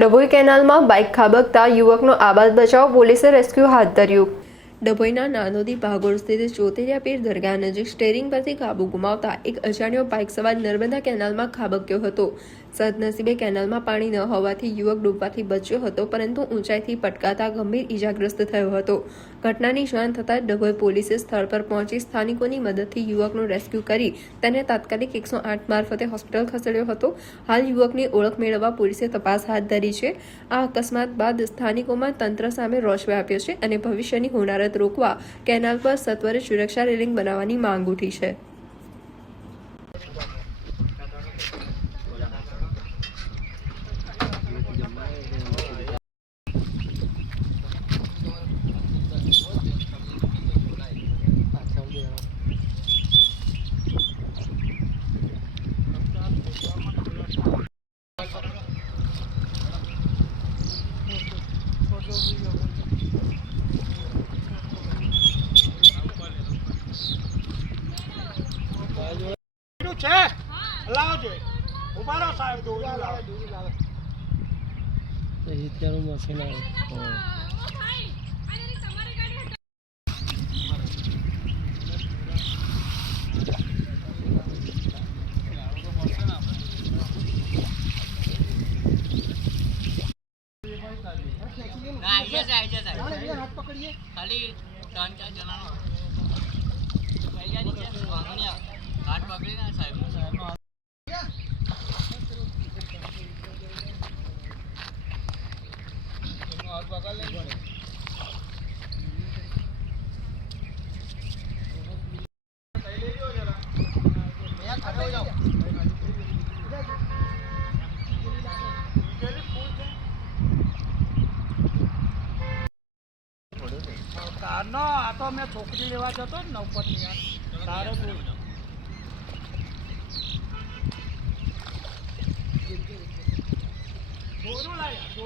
ડભોઈ કેનાલમાં બાઇક ખાબકતા યુવકનો આબાદ બચાવ, પોલીસે રેસ્ક્યુ હાથ ધર્યું। ડભોઈના નાનોદી ભાગોળ સ્થિત ચોતેરિયા પીર દરગાહ નજીક સ્ટેરિંગ પરથી કાબુ ગુમાવતા એક અજાણ્યો બાઇક સવાર નર્મદા કેનાલમાં ખાબક્યો હતો। સદનસીબે કેનાલમાં પાણી ન હોવાથી યુવક ડૂબવાથી બચ્યો હતો, પરંતુ ઊંચાઈથી પટકાતા ગંભીર ઈજાગ્રસ્ત થયો હતો। ઘટનાની જાણ થતાં ડભોઈ પોલીસે સ્થળ પર પહોંચી સ્થાનિકોની મદદથી યુવકનું રેસ્ક્યુ કરી તેને તાત્કાલિક 108 મારફતે હોસ્પિટલ ખસેડ્યો હતો। હાલ યુવકની ઓળખ મેળવવા પોલીસે તપાસ હાથ ધરી છે। આ અકસ્માત બાદ સ્થાનિકોમાં તંત્ર સામે રોષ વ્યાપ્યો છે અને ભવિષ્યની હોનારત રોકવા કેનાલ પર સત્વરે સુરક્ષા રેલિંગ બનાવવાની માંગ ઉઠી છે। ખાલી 3-4 જણાનો હાથ પકડીને સાહેબ તારનો આ તો મેં છોકરી લેવા જતો ને 9 તારે